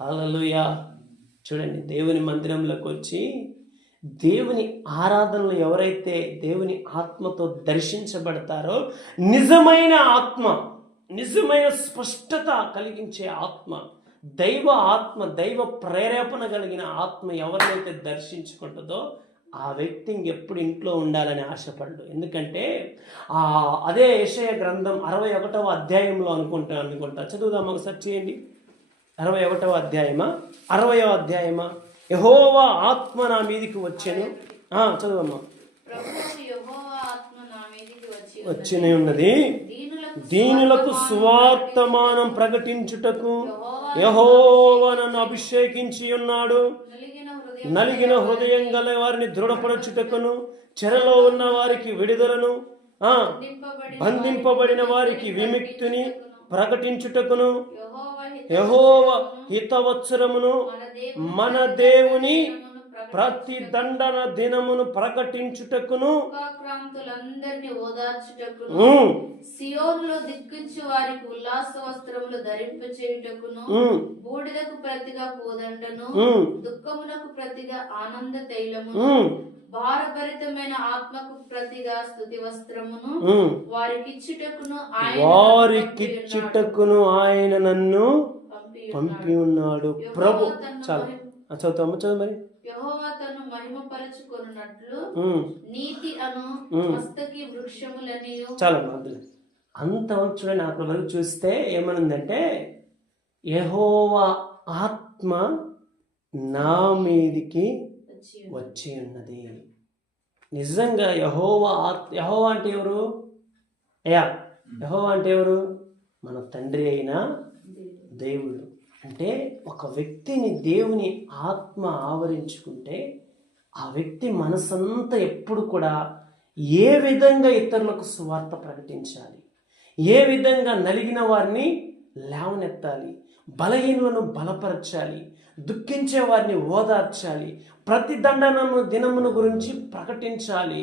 హల్లెలూయా. చూడండి, దేవుని మందిరంలోకి వచ్చి దేవుని ఆరాధనలు ఎవరైతే దేవుని ఆత్మతో దర్శించబడతారో, నిజమైన ఆత్మ, నిజమైన స్పష్టత కలిగించే ఆత్మ, దైవ ఆత్మ, దైవ ప్రేరేపణ కలిగిన ఆత్మ ఎవరినైతే దర్శించుకుంటుందో ఆ వ్యక్తి ఇంకెప్పుడు ఇంట్లో ఉండాలని ఆశపడ్డు. ఎందుకంటే అదే యెషయా గ్రంథం 61వ అధ్యాయంలో అనుకుంటా చదువుదాం ఒకసారి, చేయండి. 61వ అధ్యాయమా 60వ అధ్యాయమా? యెహోవా ఆత్మ నా మీదికి వచ్చెను. చదువమ్మా. వచ్చి ఉన్నది, దీనులకు సువార్తమానం ప్రకటించుటకు యెహోవా నన్ను అభిషేకించి ఉన్నాడు. నలిగిన హృదయం గల వారిని దృఢపరచుటకును, చెరలో ఉన్న వారికి విడుదలను, బంధింపబడిన వారికి విముక్తిని ప్రకటించుటకును, యెహోవా హితవత్సరమును మన దేవుని ప్రతి దండన దినమును ప్రకటించుటకును, శోకాక్రాంతులందరినీ ఓదార్చుటకును, సియోనులో దిక్కించు వారికి ఉల్లాస వస్త్రములు ధరింపచేయుటకును, బూడిదకు ప్రతిగా పూదండను, దుఃఖమునకు ప్రతిగా ఆనంద తైలమును, భారభరితమైన ఆత్మకు ప్రతిగా స్తుతి వస్త్రమును వారికిచ్చుటకును ఆయన నన్ను పంపి ఉన్నాడు. ప్రభు చాలా చదువుతాము, చదువు మరి. యెహోవా తను మహిమపరచుకొనున్నట్లు నీతి అను మస్తకి వృక్షములనియు. చాలా అంతవరకు చూడండి. అక్కడ వరకు చూస్తే ఏమనుందంటే, యెహోవా ఆత్మ నా మీదికి వచ్చి ఉన్నది. నిజంగా యెహోవా అంటే ఎవరు? యెహోవా అంటే ఎవరు? మన తండ్రి అయిన దేవుడు. అంటే ఒక వ్యక్తిని దేవుని ఆత్మ ఆవరించుకుంటే ఆ వ్యక్తి మనసంతా ఎప్పుడు కూడా ఏ విధంగా ఇతరులకు సువార్త ప్రకటించాలి, ఏ విధంగా నలిగిన వారిని లేవనెత్తాలి, బలహీనులను బలపరచాలి, దుఃఖించే వారిని ఓదార్చాలి, ప్రతి దండనను దినమును గురించి ప్రకటించాలి,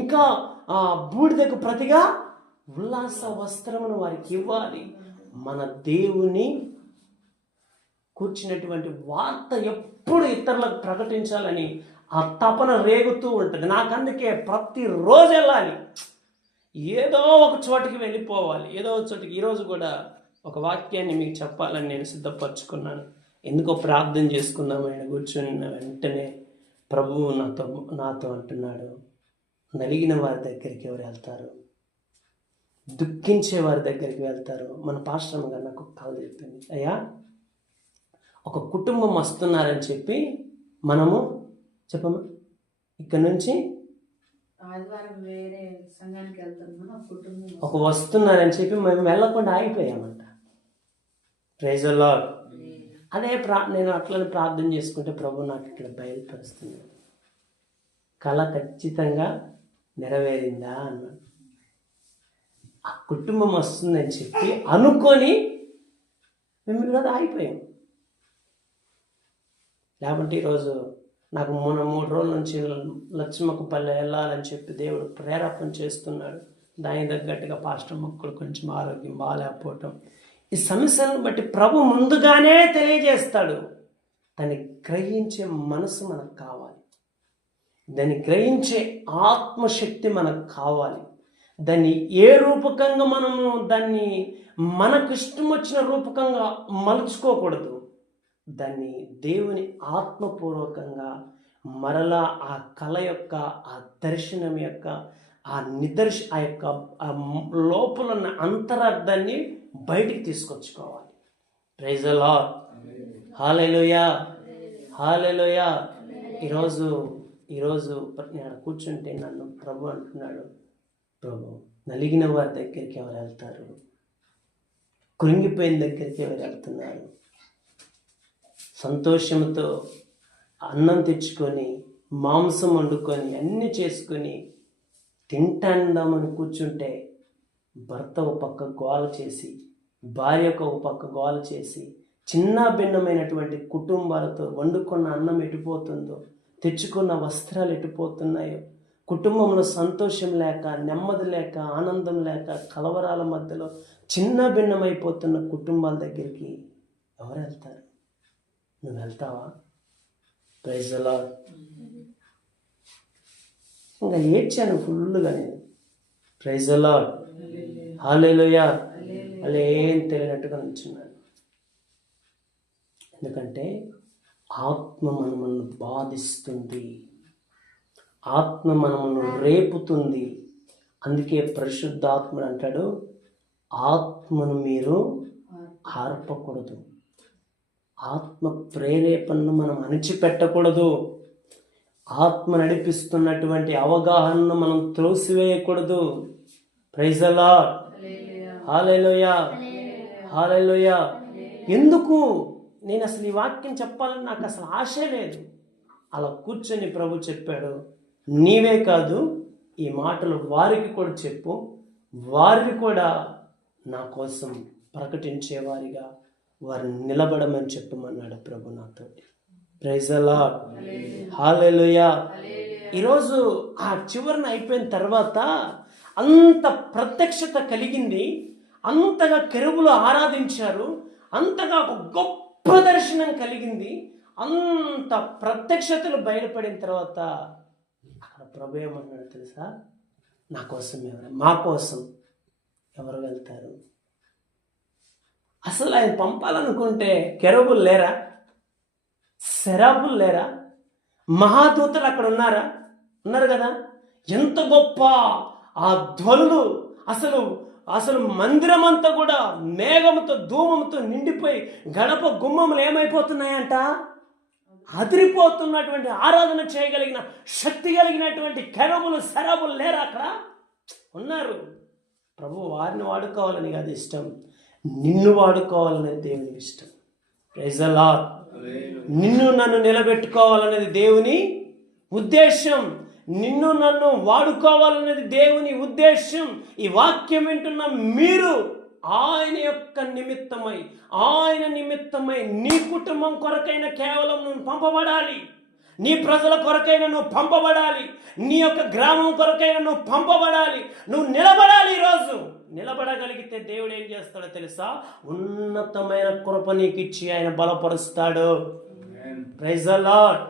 ఇంకా బూడిదకు ప్రతిగా ఉల్లాస వస్త్రమును వారికి ఇవ్వాలి. మన దేవుని కూర్చున్నటువంటి వార్త ఎప్పుడు ఇతరులకు ప్రకటించాలని ఆ తపన రేగుతూ ఉంటుంది. నాకు అందుకే ప్రతిరోజు వెళ్ళాలి, ఏదో ఒక చోటికి వెళ్ళిపోవాలి, ఏదో ఒక చోటికి. ఈరోజు కూడా ఒక వాక్యాన్ని మీకు చెప్పాలని నేను సిద్ధపరచుకున్నాను. ఎందుకో ప్రార్థన చేసుకుందాం ఆయన కూర్చొని వెంటనే ప్రభువు నాతో అంటున్నాడు, నలిగిన వారి దగ్గరికి ఎవరు వెళ్తారు? దుఃఖించే వారి దగ్గరికి వెళ్తారు. మన పాస్టర్ గారు నాకు కాల్ చెప్పింది, అయ్యా ఒక కుటుంబం వస్తున్నారని చెప్పి మనము చెప్పమ్మా ఇక్కడ నుంచి ఒక వస్తున్నారని చెప్పి మేము వెళ్ళకుండా ఆగిపోయామంట. Praise the lord. అదే నేను అట్లనే ప్రార్థన చేసుకుంటే ప్రభు నాకు ఇక్కడ బయలుపరుస్తున్నాడు. కళ ఖచ్చితంగా నెరవేరిందా అన్నాడు. ఆ కుటుంబం వస్తుందని చెప్పి అనుకొని మేము ఇక్కడ ఆగిపోయాం. లేకుంటే ఈరోజు నాకు 3 రోజుల నుంచి లక్ష్మక్కపల్లి వెళ్ళాలని చెప్పి దేవుడు ప్రేరేపణ చేస్తున్నాడు. దానికి తగ్గట్టుగా పాస్టర్ మొక్కలు కొంచెం ఆరోగ్యం బాగాలేకపోవటం, ఈ సమస్యలను బట్టి ప్రభు ముందుగానే తెలియజేస్తాడు. దాన్ని గ్రహించే మనసు మనకు కావాలి, దాన్ని గ్రహించే ఆత్మశక్తి మనకు కావాలి. దాన్ని ఏ రూపకంగా మనము దాన్ని మనకు ఇష్టం వచ్చిన రూపకంగా మలుచుకోకూడదు. దాన్ని దేవుని ఆత్మపూర్వకంగా మరలా ఆ కళ యొక్క, ఆ దర్శనం యొక్క, ఆ యొక్క లోపల ఉన్న అంతరార్థాన్ని బయటికి తీసుకొచ్చుకోవాలి. Praise the Lord. Hallelujah, hallelujah. ఈరోజు నేను కూర్చుంటే నన్ను ప్రభు అంటున్నాడు, ప్రభు నలిగిన వారి దగ్గరికి ఎవరు వెళ్తారు? కృంగిపోయిన దగ్గరికి ఎవరు వెళ్తున్నారు? సంతోషంతో అన్నం తెచ్చుకొని, మాంసం వండుకొని, అన్నీ చేసుకొని తింటాందామని కూర్చుంటే భర్త ఒక పక్క గోల చేసి, భార్య ఒక పక్క గోల చేసి, చిన్న భిన్నమైనటువంటి కుటుంబాలతో వండుకున్న అన్నం ఎటుపోతుందో, తెచ్చుకున్న వస్త్రాలు ఎటుపోతున్నాయో, కుటుంబంలో సంతోషం లేక, నెమ్మది లేక, ఆనందం లేక, కలవరాల మధ్యలో చిన్న భిన్నమైపోతున్న కుటుంబాల దగ్గరికి ఎవరు వెళ్తారు? నువ్వు వెళ్తావా? Praise the Lord. ఇంకా ఏడ్చాను ఫుల్గా నేను. Praise the Lord. హల్లెలూయా. వాళ్ళు ఏం తెలియనట్టుగా నిల్చున్నాను. ఎందుకంటే ఆత్మ మనల్ని బాధిస్తుంది, ఆత్మ మనల్ని రేపుతుంది. అందుకే పరిశుద్ధాత్ముడు అంటాడు, ఆత్మను మీరు ఆర్పకూడదు, ఆత్మ ప్రేరేపణను మనం అణిచిపెట్టకూడదు, ఆత్మ నడిపిస్తున్నటువంటి అవగాహనను మనం త్రోసివేయకూడదు. Praise the Lord. Hallelujah. Hallelujah. ఎందుకు నేను అసలు ఈ వాక్యం చెప్పాలని నాకు అసలు ఆశే లేదు. అలా కూర్చొని ప్రభు చెప్పాడు, నీవే కాదు ఈ మాటలు వారికి కూడా చెప్పు, వారిని కూడా నా కోసం ప్రకటించేవారిగా వారిని నిలబడమని చెప్పమన్నాడు ప్రభు నాతోటి. Praise the Lord. హల్లెలూయా. ఈరోజు ఆ చివరన అయిపోయిన తర్వాత అంత ప్రత్యక్షత కలిగింది, అంతగా కెరూబులు ఆరాధించారు, అంతగా ఒక గొప్ప దర్శనం కలిగింది. అంత ప్రత్యక్షతలు బయలుపడిన తర్వాత అక్కడ ప్రభు ఏమన్నాడు తెలుసా? నా కోసం మా కోసం ఎవరు వెళ్తారు? అసలు ఆయన పంపాలనుకుంటే కెరూబులు లేరా? సెరాబులు లేరా? మహాదూతలు అక్కడ ఉన్నారా? ఉన్నారు కదా. ఎంత గొప్ప ఆ ధ్వనులు! అసలు మందిరం అంతా కూడా మేఘంతో ధూమంతో నిండిపోయి గడప గుమ్మములు ఏమైపోతున్నాయంట? అదిరిపోతున్నటువంటి ఆరాధన చేయగలిగిన శక్తి కలిగినటువంటి కెరూబులు సెరాబులు లేరా? అక్కడ ఉన్నారు. ప్రభు వారిని వాడుకోవాలని కాదు ఇష్టం, నిన్ను వాడుకోవాలనేది దేవునికి ఇష్టం. Praise the Lord. నిన్ను నన్ను నిలబెట్టుకోవాలనేది దేవుని ఉద్దేశం, నిన్ను నన్ను వాడుకోవాలనేది దేవుని ఉద్దేశం. ఈ వాక్యం వింటున్న మీరు ఆయన యొక్క నిమిత్తమై నీ కుటుంబం కొరకైనా కేవలం నువ్వు పంపబడాలి, నీ ప్రజల కొరకైనా నువ్వు పంపబడాలి, నీ యొక్క గ్రామం కొరకైనా నువ్వు పంపబడాలి, నువ్వు నిలబడాలి. ఈరోజు నిలబడగలిగితే దేవుడు ఏం చేస్తాడో తెలుసా? ఉన్నతమైన కృప నీకు ఇచ్చి ఆయన బలపరుస్తాడు. Praise the Lord.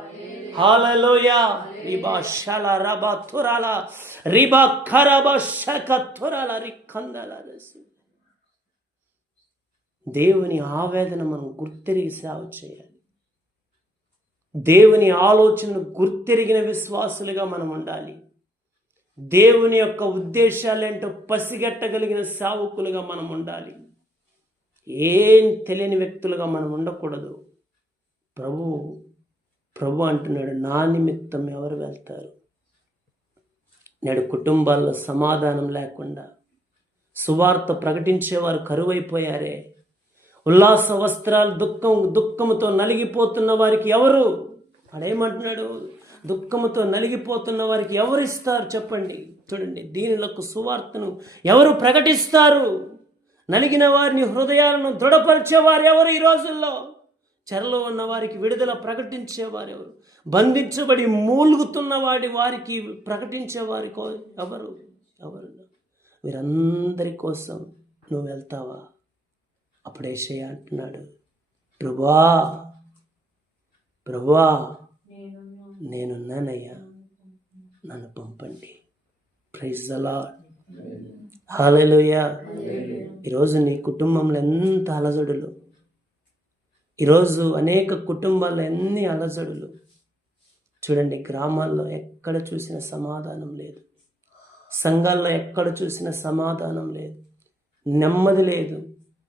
హల్లెలూయా. రిబా షల రబా తురాల రిబా ఖరబా షక తురాల రికందల రసు. దేవుని ఆవేదన మనం గుర్తెరిగి సేవ చేయాలి. దేవుని ఆలోచనను గుర్తెరిగిన విశ్వాసులుగా మనం ఉండాలి. దేవుని యొక్క ఉద్దేశాలేంటో పసిగట్టగలిగిన సేవకులుగా మనం ఉండాలి. ఏం తెలియని వ్యక్తులుగా మనం ఉండకూడదు. ప్రభు అంటున్నాడు, నా నిమిత్తం ఎవరు వెళ్తారు? నేడు కుటుంబాల్లో సమాధానం లేకుండా సువార్త ప్రకటించేవారు కరువైపోయారే. ఉల్లాస వస్త్రాలు దుఃఖముతో నలిగిపోతున్న వారికి ఎవరు? వాడేమంటున్నాడు? దుఃఖముతో నలిగిపోతున్న వారికి ఎవరు ఇస్తారు చెప్పండి? చూడండి, దీనులకు సువార్తను ఎవరు ప్రకటిస్తారు? నలిగిన వారిని హృదయాలను దృఢపరిచేవారు ఎవరు? ఈ రోజుల్లో చెరలో ఉన్న వారికి విడుదల ప్రకటించేవారు ఎవరు? బంధించబడి మూలుగుతున్న వారికి ప్రకటించేవారి ఎవరు? వీరందరి కోసం నువ్వు వెళ్తావా? అప్పుడు యేషయ్య అంటున్నాడు, ప్రభువా నేనున్నానయ్యా, నన్ను పంపండి. Praise the Lord. హల్లెలూయా. ఈరోజు నీ కుటుంబంలో ఎంత అలజడులు, ఈరోజు అనేక కుటుంబాల్లో ఎన్ని అలజడులు. చూడండి, గ్రామాల్లో ఎక్కడ చూసిన సమాధానం లేదు, సంఘాల్లో ఎక్కడ చూసిన సమాధానం లేదు, నెమ్మది లేదు,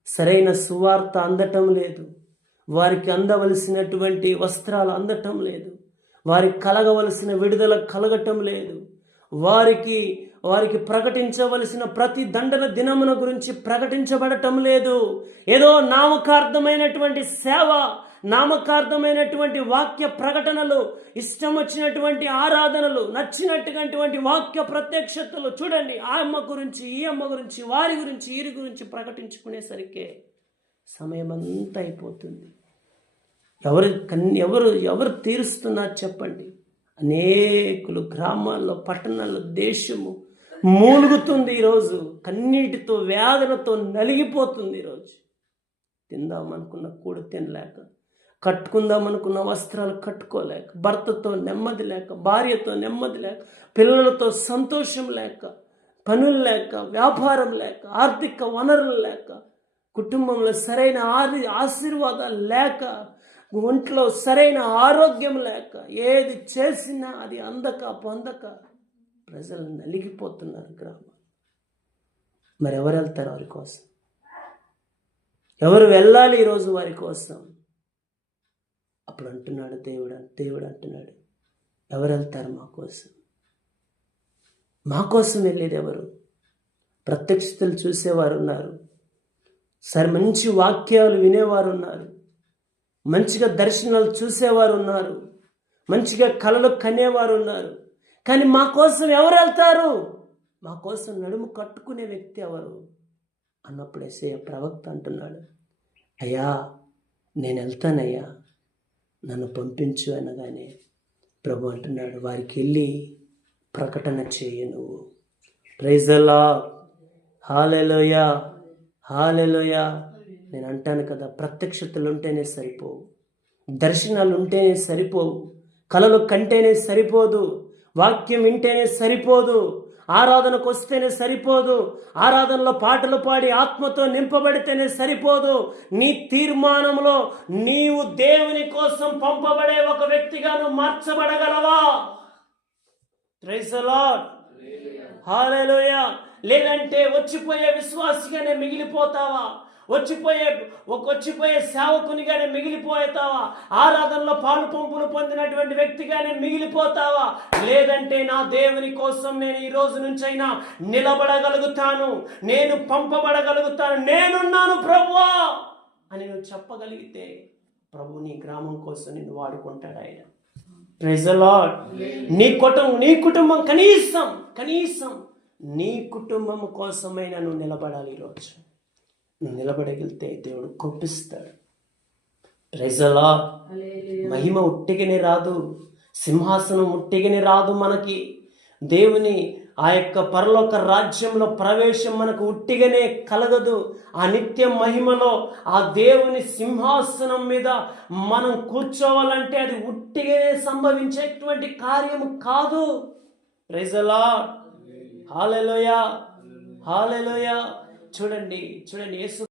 సరైన సువార్త అందటం లేదు, వారికి అందవలసినటువంటి వస్త్రాలు అందటం లేదు, వారికి కలగవలసిన విడుదల కలగటం లేదు, వారికి ప్రకటించవలసిన ప్రతి దండన దినమున గురించి ప్రకటించబడటం లేదు. ఏదో నామకార్థమైనటువంటి సేవ, నామకార్థమైనటువంటి వాక్య ప్రకటనలు, ఇష్టం వచ్చినటువంటి ఆరాధనలు, నచ్చినటువంటి వాక్య ప్రత్యక్షతలు. చూడండి, ఆ అమ్మ గురించి, ఈ అమ్మ గురించి, వారి గురించి, వీరి గురించి ప్రకటించుకునేసరికే సమయం అంతా అయిపోతుంది. ఎవరు తీరుస్తున్నారు చెప్పండి? అనేకులు గ్రామాల్లో, పట్టణాల్లో, దేశము మూలుగుతుంది. ఈరోజు కన్నీటితో, వేదనతో నలిగిపోతుంది. ఈరోజు తిందామనుకున్న కూడు తినలేక, కట్టుకుందామనుకున్న వస్త్రాలు కట్టుకోలేక, భర్తతో నెమ్మది లేక, భార్యతో నెమ్మది లేక, పిల్లలతో సంతోషం లేక, పనులు లేక, వ్యాపారం లేక, ఆర్థిక వనరులు లేక, కుటుంబంలో సరైన ఆశీర్వాదాలు లేక, ఒంట్లో సరైన ఆరోగ్యం లేక, ఏది చేసినా అది అందక పొందక ప్రజలు నలిగిపోతున్నారు గ్రామం. మరి ఎవరు వెళ్తారు వారి కోసం? ఎవరు వెళ్ళాలి ఈరోజు వారి కోసం? అప్పుడు అంటున్నాడు దేవుడు అంటున్నాడు, ఎవరు వెళ్తారు మా కోసం? మా కోసం వెళ్ళేది ఎవరు? ప్రత్యక్షతలు చూసేవారు ఉన్నారు, మంచి వాక్యాలు వినేవారు ఉన్నారు, మంచిగా దర్శనాలు చూసేవారు ఉన్నారు, మంచిగా కలలు కనేవారు ఉన్నారు. కానీ మా కోసం ఎవరు వెళ్తారు? మా కోసం నడుము కట్టుకునే వ్యక్తి ఎవరు అన్నప్పుడు యేసయ్య ప్రవక్త అంటున్నాడు, అయ్యా నేను వెళ్తానయ్యా, నన్ను పంపించు అనగానే ప్రభు అంటున్నాడు, వారికి వెళ్ళి ప్రకటన చేయ నువ్వు. ప్రైజ్ ది లార్డ్, హల్లెలూయా, హల్లెలూయా. నేను అంటాను కదా, ప్రత్యక్షతలు ఉంటేనే సరిపోవు, దర్శనాలు ఉంటేనే సరిపోవు, కలలు కంటేనే సరిపోదు, వాక్యం వింటేనే సరిపోదు, ఆరాధనకు వస్తేనే సరిపోదు, ఆరాధనలో పాటలు పాడి ఆత్మతో నింపబడితేనే సరిపోదు. నీ తీర్మానంలో నీవు దేవుని కోసం పంపబడే ఒక వ్యక్తిగా నువ్వు మార్చబడగలవా? ప్రైజ్ ది లార్డ్, హల్లెలూయా. లేదంటే వచ్చిపోయే విశ్వాసిగానే మిగిలిపోతావా? వచ్చిపోయే సేవకునిగానే మిగిలిపోతావా? ఆరాధనలో పాలు పంపులు పొందినటువంటి వ్యక్తిగానే మిగిలిపోతావా? లేదంటే నా దేవుని కోసం నేను ఈ రోజు నుంచైనా నిలబడగలుగుతాను, నేను పంపబడగలుగుతాను, నేనున్నాను ప్రభువా అని నువ్వు చెప్పగలిగితే ప్రభు నీ గ్రామం కోసం నిన్ను వాడుకుంటాడు ఆయన. Praise the Lord. నీ కుటుంబం కనీసం నీ కుటుంబం కోసమైనా నువ్వు నిలబడాలి. ఈరోజు నువ్వు నిలబడగలిగితే దేవుడు కృపిస్తాడు. Praise the Lord. మహిమ ఉట్టిగనే రాదు, సింహాసనం ఉట్టిగనే రాదు. మనకి దేవుని ఆ యొక్క పరలోక రాజ్యంలో ప్రవేశం మనకు ఉట్టిగనే కలగదు. ఆ నిత్య మహిమలో ఆ దేవుని సింహాసనం మీద మనం కూర్చోవాలంటే అది ఉట్టిగనే సంభవించేటువంటి కార్యము కాదు. ప్రైజ్ ది లార్డ్, హల్లెలూయా, హల్లెలూయా. చూడండి యేసు